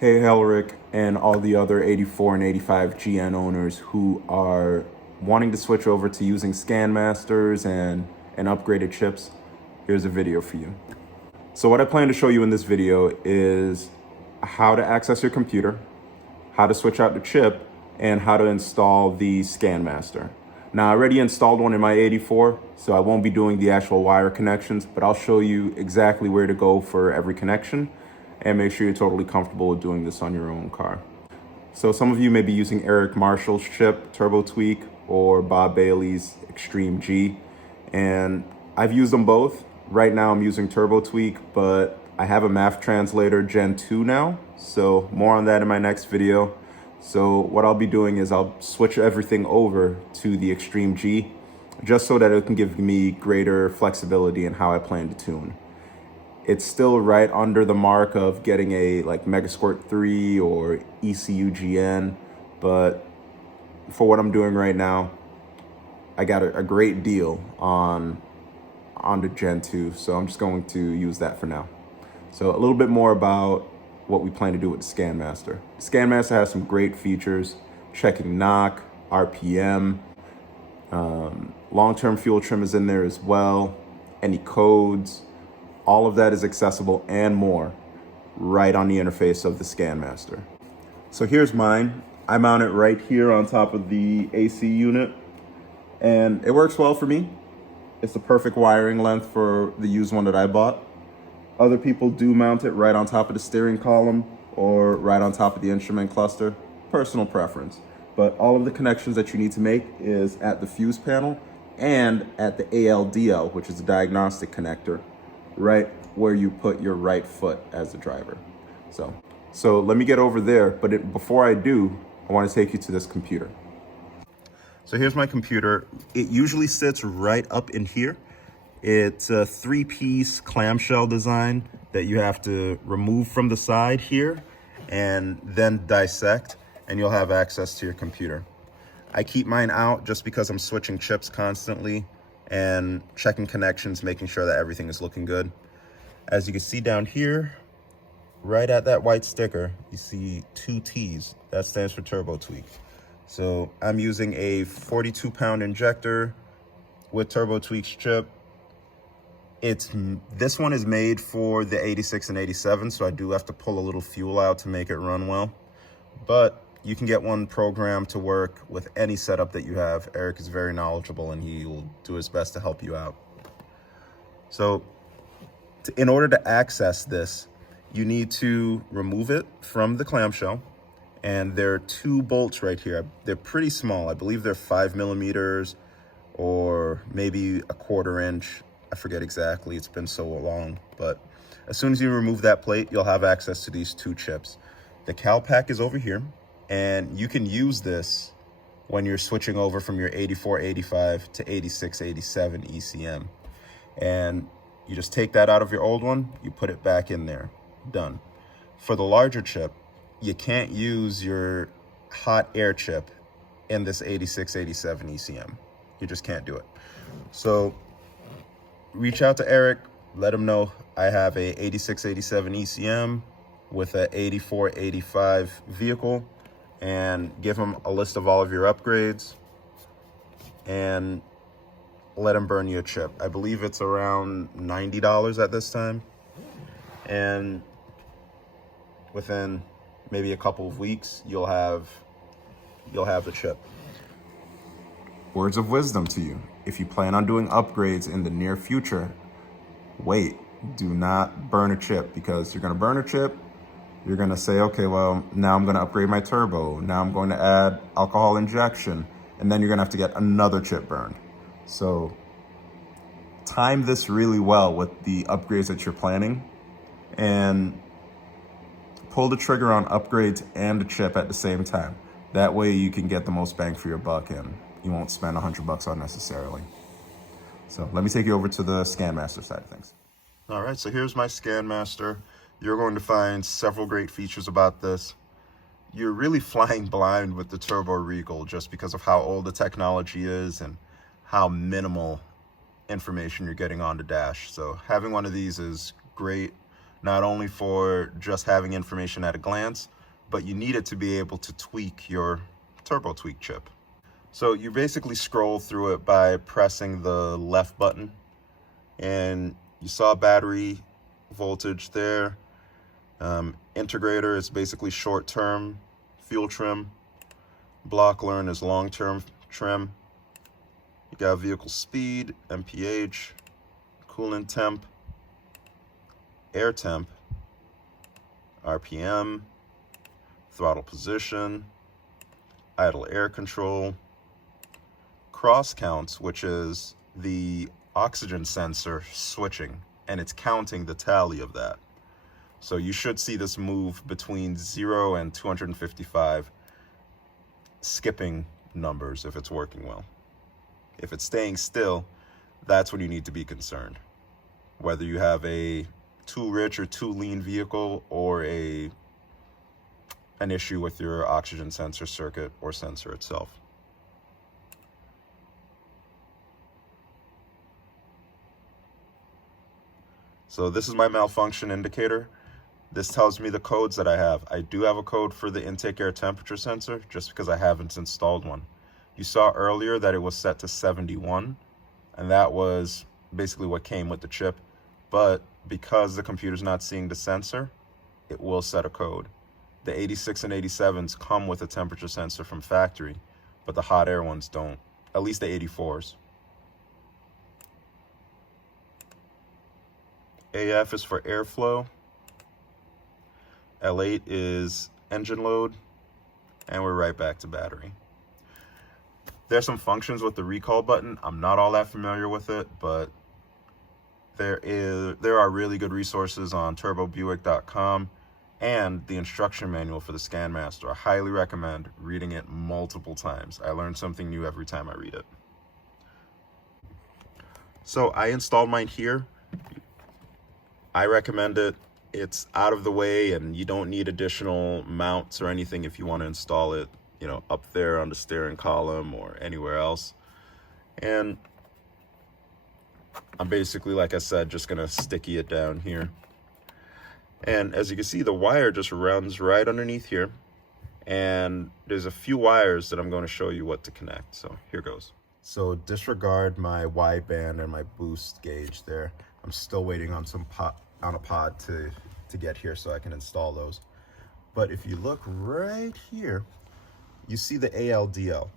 Hey Helric and all the other 84 and 85 GN owners who are wanting to switch over to using Scanmasters and upgraded chips, here's a video for you. So what I plan to show you in this video is how to access your computer, how to switch out the chip, and how to install the Scanmaster. Now I already installed one in my 84, so I won't be doing the actual wire connections, but I'll show you exactly where to go for every connection and make sure you're totally comfortable with doing this on your own car. So some of you may be using Eric Marshall's chip, TurboTweak, or Bob Bailey's Extreme G, and I've used them both. Right now I'm using TurboTweak, but I have a math translator Gen 2 now, so more on that in my next video. So what I'll be doing is I'll switch everything over to the Extreme G, just so that it can give me greater flexibility in how I plan to tune. It's still right under the mark of getting a like Megasquirt 3 or ECU GN, but for what I'm doing right now, I got a great deal on the Gen 2, so I'm just going to use that for now. So a little bit more about what we plan to do with the Scanmaster. Scanmaster has some great features, checking knock, RPM, long-term fuel trim is in there as well, any codes. All of that is accessible and more right on the interface of the Scanmaster. So here's mine. I mount it right here on top of the AC unit, and it works well for me. It's the perfect wiring length for the used one that I bought. Other people do mount it right on top of the steering column or right on top of the instrument cluster. Personal preference. But all of the connections that you need to make is at the fuse panel and at the ALDL, which is a diagnostic connector, right where you put your right foot as the driver. So let me get over there, but before I do, I want to take you to this computer. So here's my computer. It usually sits right up in here. It's a 3-piece clamshell design that you have to remove from the side here and then dissect, and you'll have access to your computer. I keep mine out just because I'm switching chips constantly and checking connections, making sure that everything is looking good. As you can see down here, right at that white sticker, you see 2 T's. That stands for TurboTweak. So I'm using a 42-pound injector with TurboTweak's chip. This one is made for the 86 and 87, so I do have to pull a little fuel out to make it run well. But you can get one programmed to work with any setup that you have. Eric is very knowledgeable and he will do his best to help you out. So in order to access this, you need to remove it from the clamshell. And there are 2 bolts right here. They're pretty small. I believe they're 5 millimeters or maybe a 1/4 inch. I forget exactly, it's been so long. But as soon as you remove that plate, you'll have access to these 2 chips. The cal pack is over here, and you can use this when you're switching over from your 84-85 to 86-87 ECM. And you just take that out of your old one, you put it back in there, done. For the larger chip, you can't use your hot air chip in this 86-87 ECM. You just can't do it. So reach out to Eric, let him know I have a 86-87 ECM with a 84-85 vehicle, and give him a list of all of your upgrades and let him burn you a chip. I believe it's around $90 at this time, and within maybe a couple of weeks you'll have the chip. Words of wisdom to you: if you plan on doing upgrades in the near future, wait. Do not burn a chip, because you're going to burn a chip. You're going to say, okay, well, now I'm going to upgrade my turbo. Now I'm going to add alcohol injection. And then you're going to have to get another chip burned. So time this really well with the upgrades that you're planning, and pull the trigger on upgrades and the chip at the same time. That way you can get the most bang for your buck and you won't spend $100 unnecessarily. So let me take you over to the Scanmaster side of things. All right, so here's my Scanmaster. You're going to find several great features about this. You're really flying blind with the Turbo Regal just because of how old the technology is and how minimal information you're getting on the dash. So having one of these is great. not only for just having information at a glance, but you need it to be able to tweak your TurboTweak chip. So you basically scroll through it by pressing the left button, and you saw battery voltage there. Integrator is basically short-term fuel trim. Block learn is long-term trim. You got vehicle speed, MPH, coolant temp, air temp, RPM, throttle position, idle air control, cross counts, which is the oxygen sensor switching, and it's counting the tally of that. So you should see this move between 0 and 255, skipping numbers if it's working well. If it's staying still, that's when you need to be concerned. Whether you have a too rich or too lean vehicle, or an issue with your oxygen sensor circuit or sensor itself. So this is my malfunction indicator. This tells me the codes that I have. I do have a code for the intake air temperature sensor, just because I haven't installed one. You saw earlier that it was set to 71, and that was basically what came with the chip. But because the computer's not seeing the sensor, it will set a code. The 86 and 87s come with a temperature sensor from factory, but the hot air ones don't, at least the 84s. AF is for airflow. L8 is engine load, and we're right back to battery. There's some functions with the recall button. I'm not all that familiar with it, but there are really good resources on turbobuick.com and the instruction manual for the Scanmaster. I highly recommend reading it multiple times. I learn something new every time I read it. So I installed mine here. I recommend it. It's out of the way, and you don't need additional mounts or anything if you want to install it, up there on the steering column or anywhere else. And I'm basically, like I said, just gonna sticky it down here. And as you can see, the wire just runs right underneath here. And there's a few wires that I'm going to show you what to connect. So here goes. So disregard my wideband and my boost gauge there. I'm still waiting on a pod to get here so I can install those. But if you look right here, you see the ALDL,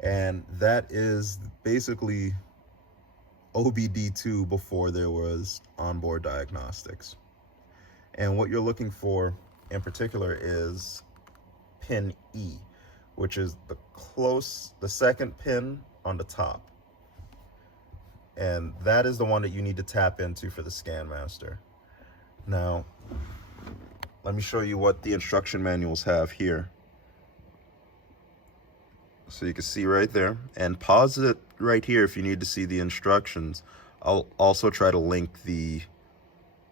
and that is basically OBD2 before there was onboard diagnostics. And what you're looking for in particular is pin E, which is the second pin on the top. And that is the one that you need to tap into for the Scanmaster. Now, let me show you what the instruction manuals have here. So you can see right there, and pause it right here if you need to see the instructions. I'll also try to link the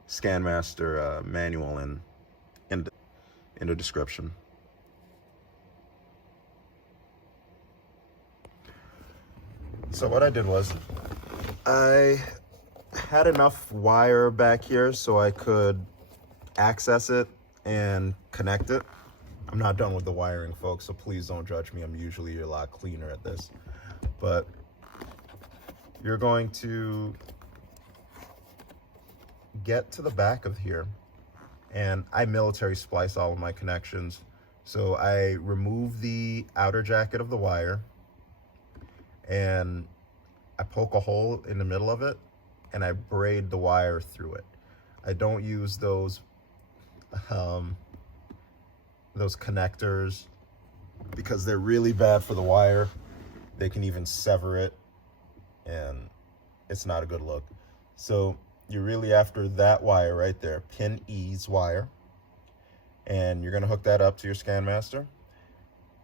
Scanmaster manual in the description. So what I did was, I had enough wire back here so I could access it and connect it. I'm not done with the wiring, folks, so please don't judge me. I'm usually a lot cleaner at this. But you're going to get to the back of here, and I military splice all of my connections. So I remove the outer jacket of the wire, and I poke a hole in the middle of it, and I braid the wire through it. I don't use those connectors because they're really bad for the wire. They can even sever it, and it's not a good look. So you're really after that wire right there, pin E's wire, and you're gonna hook that up to your Scanmaster.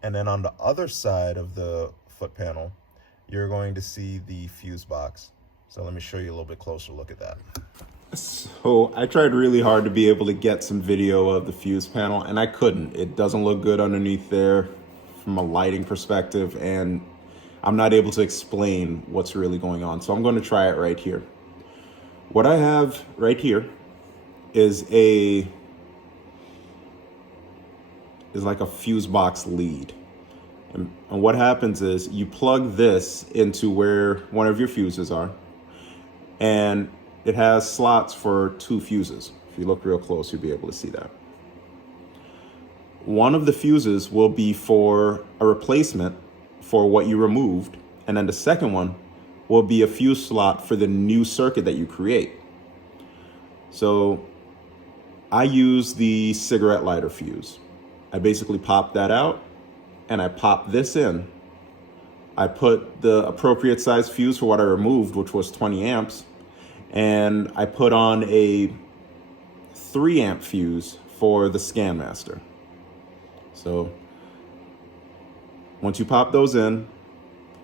And then on the other side of the foot panel, you're going to see the fuse box. So let me show you a little bit closer look at that. So I tried really hard to be able to get some video of the fuse panel, and I couldn't. It doesn't look good underneath there from a lighting perspective, and I'm not able to explain what's really going on. So I'm going to try it right here. What I have right here is like a fuse box lead. And what happens is you plug this into where one of your fuses are, and it has slots for 2 fuses. If you look real close, you'll be able to see that. One of the fuses will be for a replacement for what you removed, and then the second one will be a fuse slot for the new circuit that you create. So I use the cigarette lighter fuse. I basically pop that out and I pop this in. I put the appropriate size fuse for what I removed, which was 20 amps, and I put on a 3 amp fuse for the Scanmaster. So once you pop those in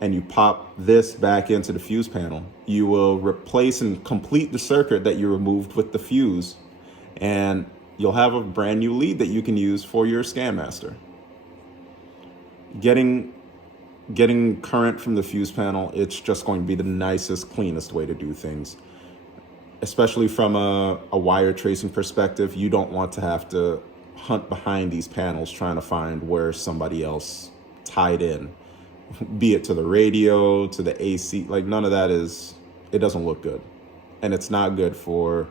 and you pop this back into the fuse panel, you will replace and complete the circuit that you removed with the fuse, and you'll have a brand new lead that you can use for your Scanmaster. Getting current from the fuse panel, it's just going to be the nicest, cleanest way to do things. Especially from a wire tracing perspective, you don't want to have to hunt behind these panels trying to find where somebody else tied in, be it to the radio, to the AC. Like, none of that it doesn't look good. And it's not good for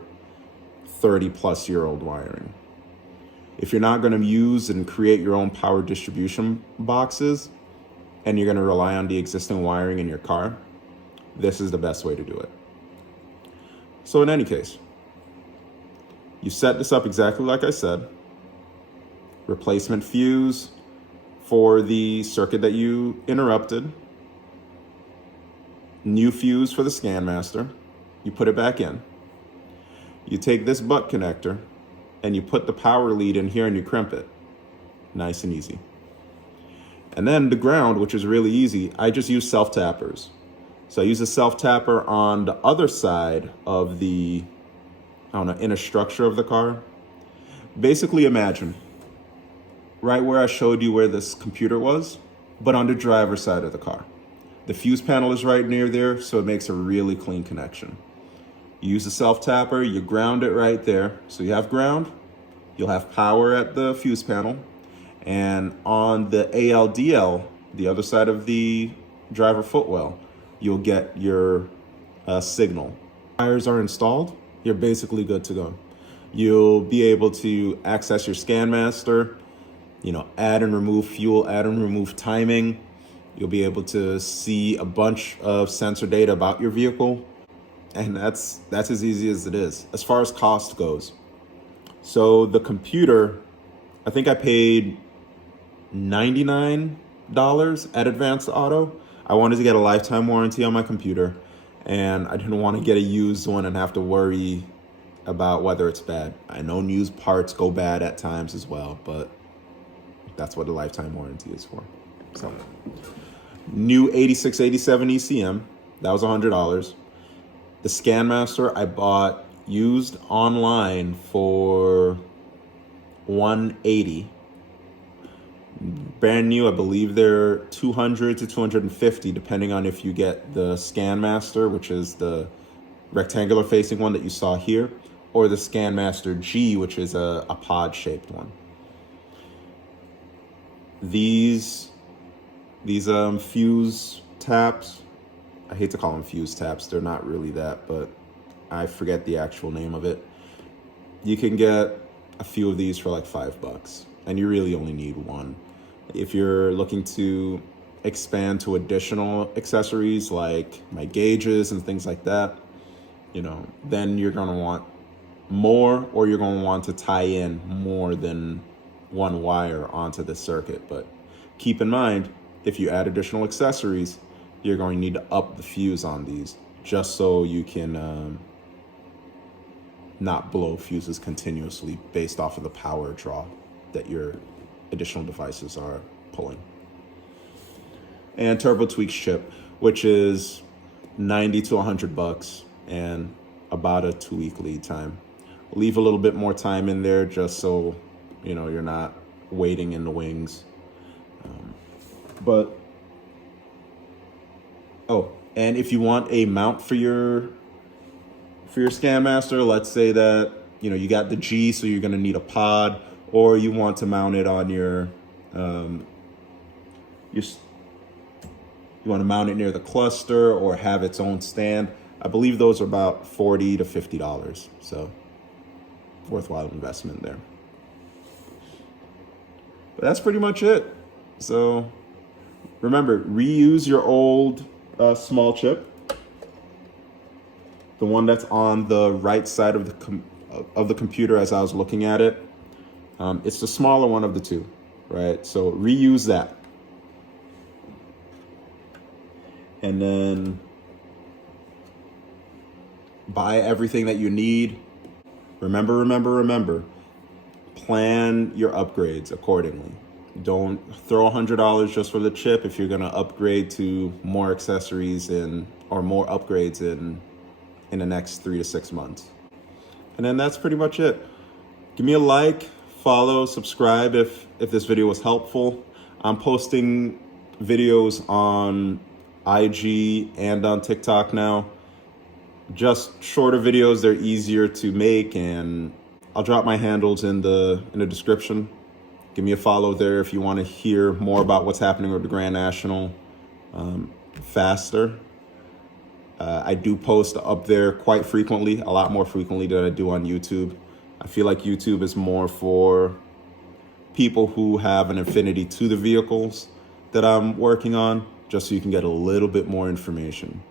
30-plus-year-old wiring. If you're not going to use and create your own power distribution boxes, and you're going to rely on the existing wiring in your car, this is the best way to do it. So in any case, you set this up exactly like I said. Replacement fuse for the circuit that you interrupted. New fuse for the Scanmaster. You put it back in. You take this butt connector and you put the power lead in here and you crimp it. Nice and easy. And then the ground, which is really easy, I just use self-tappers. So I use a self-tapper on the other side of the, inner structure of the car. Basically imagine right where I showed you where this computer was, but on the driver's side of the car. The fuse panel is right near there, so it makes a really clean connection. You use the self-tapper, you ground it right there. So you have ground, you'll have power at the fuse panel, and on the ALDL, the other side of the driver footwell, you'll get your signal. Wires are installed, you're basically good to go. You'll be able to access your Scanmaster, add and remove fuel, add and remove timing. You'll be able to see a bunch of sensor data about your vehicle. And that's as easy as it is. As far as cost goes, so the computer, I think I paid $99 at Advanced Auto. I wanted to get a lifetime warranty on my computer, and I didn't want to get a used one and have to worry about whether it's bad. I know used parts go bad at times as well, but that's what a lifetime warranty is for. So, new 86, 87 ECM, that was $100. The Scanmaster I bought used online for $180. Brand new, I believe they're $200 to $250, depending on if you get the Scanmaster, which is the rectangular facing one that you saw here, or the Scanmaster G, which is a pod shaped one. These fuse taps, I hate to call them fuse taps, they're not really that, but I forget the actual name of it. You can get a few of these for like $5, and you really only need one. If you're looking to expand to additional accessories like my gauges and things like that, then you're gonna want more, or you're gonna want to tie in more than one wire onto the circuit. But keep in mind, if you add additional accessories, you're going to need to up the fuse on these, just so you can not blow fuses continuously based off of the power draw that your additional devices are pulling. And TurboTweak's chip, which is $90 to $100 and about a 2-week lead time. Leave a little bit more time in there just so you're not waiting in the wings. And if you want a mount for your Scanmaster, let's say that you got the G, so you're gonna need a pod, or you want to mount it on your you want to mount it near the cluster or have its own stand. I believe those are about $40 to $50. So worthwhile investment there. But that's pretty much it. So remember, reuse your old small chip, the one that's on the right side of the computer as I was looking at it. It's the smaller one of the two, right? So reuse that. And then buy everything that you need. Remember, plan your upgrades accordingly. Don't throw $100 just for the chip if you're gonna upgrade to more accessories or more upgrades in the next 3 to 6 months. And then that's pretty much it. Give me a like, follow, subscribe if this video was helpful. I'm posting videos on IG and on TikTok now. Just shorter videos, they're easier to make, and I'll drop my handles in the description. Give me a follow there if you want to hear more about what's happening with the Grand National faster. I do post up there quite frequently, a lot more frequently than I do on YouTube. I feel like YouTube is more for people who have an affinity to the vehicles that I'm working on, just so you can get a little bit more information.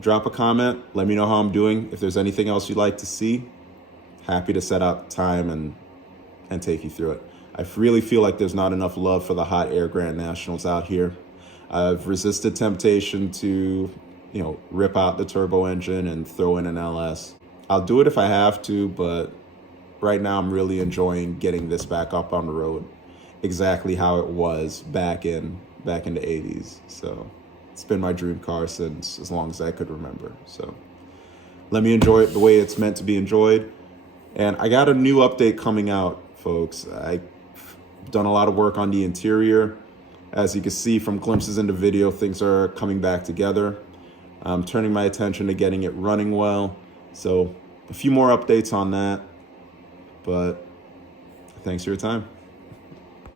Drop a comment, let me know how I'm doing. If there's anything else you'd like to see, happy to set up time and take you through it. I really feel like there's not enough love for the hot air Grand Nationals out here. I've resisted temptation to, rip out the turbo engine and throw in an LS. I'll do it if I have to, but right now I'm really enjoying getting this back up on the road exactly how it was back in the 80s. So it's been my dream car since as long as I could remember. So let me enjoy it the way it's meant to be enjoyed. And I got a new update coming out, folks. I've done a lot of work on the interior. As you can see from glimpses in the video, things are coming back together. I'm turning my attention to getting it running well. So a few more updates on that. But thanks for your time.